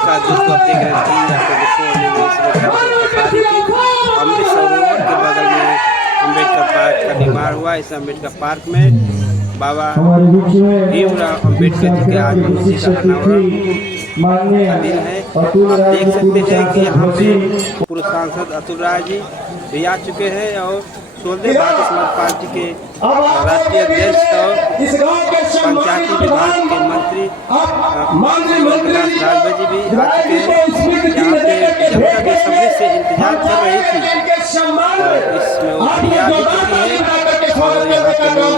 नमस्कार दोस्तों, आप देख रहे हैं अमृत सरोवर के बगल में अम्बेडकर पार्क का निर्माण हुआ। इस अम्बेडकर पार्क में बाबा भीमराव अम्बेडकर जी के आज मूर्ति का अनावरण का दिन है। आप देख सकते हैं कि यहाँ पे पूर्व सांसद अतुल राय जी भी आ चुके हैं और 16 भारतीय समाज पार्टी के राष्ट्रीय अध्यक्ष और पंचायती विभाग के मंत्री राजभर जी भी आ चुके हैं। यहाँ पे जनता बेसब्री से इंतजार कर रही थी और इसमें उभरिया भी चुकी है और यहाँ पे लोग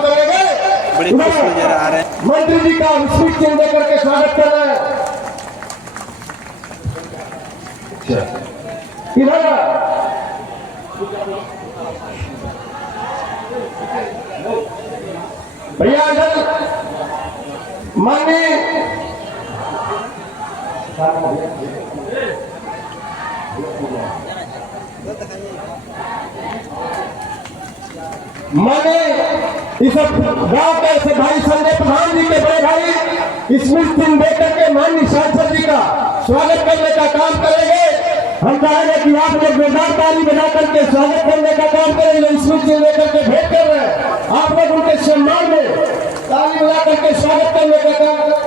बड़े खुश नजर आ रहे हैं। मंत्री जी का स्पीच चेंज करके स्वागत कर रहे हैं। इधर भैया माननीय इस गांव के ऐसे भाई संजय प्रधान जी के बड़े भाई स्मृति सिंह बेकर के माननीय सांसद जी का स्वागत करने का काम करेंगे। हम चाहेंगे कि आप लोग जोरदार ताली बजा करके स्वागत करने का काम करेंगे। स्मृति सिंह बेकर के भेंट कर रहे हैं, आप लोग उनके सम्मान में ताली बजा करके स्वागत करने का काम करें।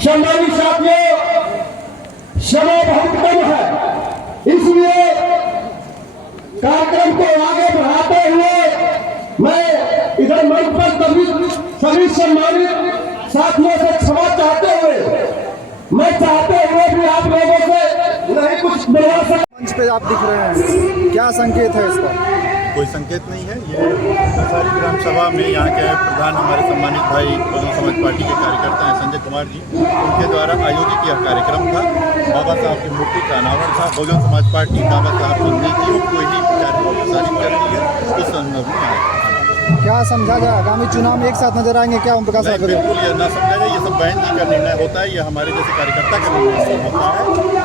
सम्मानित साथियों, समय बहुत कम है, इसलिए कार्यक्रम को आगे बढ़ाते हुए मैं इधर मंच पर सभी सम्मानित साथियों से क्षमा चाहते हुए मैं चाहते हुए भी आप लोगों से नहीं कुछ मिलवा सकता। मंच पे आप दिख रहे हैं, क्या संकेत है इसका? कोई संकेत नहीं है। ये सारी ग्राम सभा में यहाँ के प्रधान हमारे सम्मानित भाई बहुजन समाज पार्टी के कार्यकर्ता हैं संजय कुमार जी, उनके द्वारा आयोजित यह कार्यक्रम था। बाबा साहब की मूर्ति का अनावरण था। बहुजन समाज पार्टी बाबा साहब की नीतियों को ही प्रसारित कर रही है। इस संदर्भ में आए क्या समझा जाए आगामी चुनाव में एक साथ नजर आएंगे क्या ओम प्रकाश? बिल्कुल ये ना समझा जाए, ये सब बहन जी का निर्णय होता है, ये हमारे जैसे कार्यकर्ता का निर्णय होता है।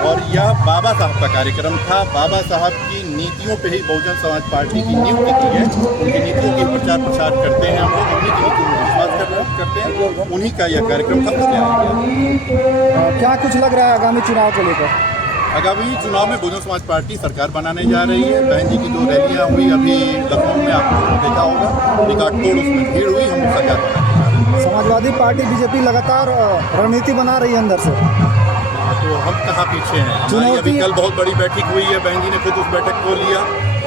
और यह बाबा साहब का कार्यक्रम था। बाबा साहब की नीतियों पे ही बहुजन समाज पार्टी की नियुक्ति की है। उनकी नीतियों के प्रचार प्रसार करते हैं हम लोग, उन्हीं की नीतियों में विश्वास करते हैं, उन्हीं का यह कार्यक्रम था। क्या कुछ लग रहा है आगामी चुनाव को लेकर? आगामी चुनाव में बहुजन समाज पार्टी सरकार बनाने जा रही है। बहन जी की 2 रैलियाँ हुई अभी लखनऊ में, आपने देखा होगा, रिकॉर्ड उसमें भीड़ हुई। हम सरकार बनाने जा रहे हैं। समाजवादी पार्टी बीजेपी लगातार रणनीति बना रही है अंदर से, तो हम कहाँ पीछे हैं। अभी कल बहुत बड़ी बैठक हुई है, बहन जी ने खुद उस बैठक को लिया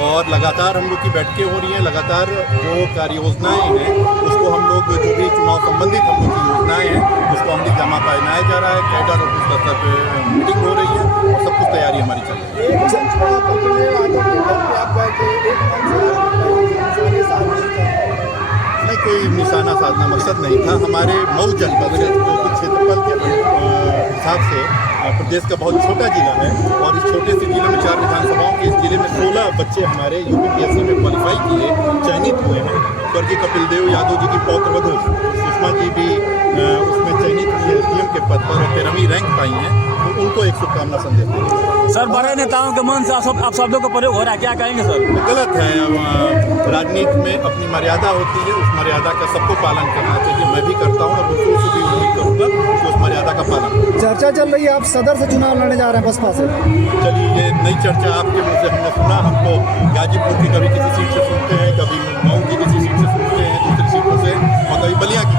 और लगातार हम लोग की बैठकें हो रही हैं। लगातार जो कार्य योजनाएँ हैं उसको हम लोग, जो भी चुनाव संबंधित हम लोग की योजनाएँ हैं उसको हम लोग जमा पहनाया जा रहा है। कैडर और उसका सब मीटिंग हो रही है और सब कुछ तैयारी हमारी चल रही है। नहीं, कोई निशाना साधना मकसद नहीं था। हमारे मऊ जनपद जो कि क्षेत्रफल के हिसाब से प्रदेश का बहुत छोटा जिला है और इस छोटे से जिले में 4 विधानसभाओं के इस जिले में 16 बच्चे हमारे यूपीपीएससी में क्वालिफाई किए, चयनित हुए हैं। स्वर्गीय कपिल देव यादव जी की पौत्रवधू सुषमा जी भी उसमें चयनित हुई है एसडीएम के पद पर और 13वीं रैंक पाई हैं। तो उनको एक शुभकामना संदेश देंगे। सर, बड़े नेताओं के मन से आप शब्दों का प्रयोग हो रहा है, क्या कहेंगे सर? गलत है। राजनीति में अपनी मर्यादा होती है, उस मर्यादा का सबको पालन करना चाहिए। मैं भी करता हूँ और दूसरों से भी उम्मीद करूँगा कि उस मर्यादा का पालन करें। चर्चा चल रही है आप सदर से चुनाव लड़ने जा रहे हैं बसपा से। चलिए, ये नई चर्चा आपके मुँह से हमने सुना। हमको गाजीपुर की कभी किसी सीट से सुनते हैं, कभी मऊ की किसी सीट से सुनते हैं, दूसरी सीटों से, और कभी बलिया की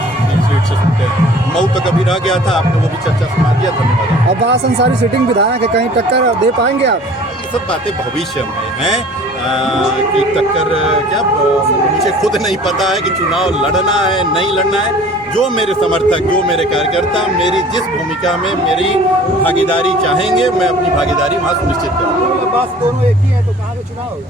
सीट से सुनते हैं। मऊ तक अभी रह गया था, आपने वो भी चर्चा सुना दिया। धन्यवाद। अब्बास अंसारी सिटिंग विधायक है, कहीं टक्कर दे पाएंगे आप? ये सब बातें भविष्य में हैं कि टक्कर क्या, मुझे खुद नहीं पता है कि चुनाव लड़ना है नहीं लड़ना है। जो मेरे समर्थक, जो मेरे कार्यकर्ता मेरी जिस भूमिका में मेरी भागीदारी चाहेंगे, मैं अपनी भागीदारी वहाँ सुनिश्चित करूँगा। बस दोनों एक ही है तो कहाँ पे चुनाव होगा?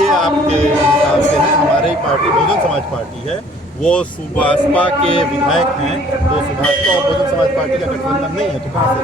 ये आपके हिसाब से है। हमारी पार्टी बहुजन समाज पार्टी है, वो सुभाषपा के विधायक हैं, तो सुभाषपा और बहुजन समाज पार्टी का गठबंधन नहीं है तो कहाँ से?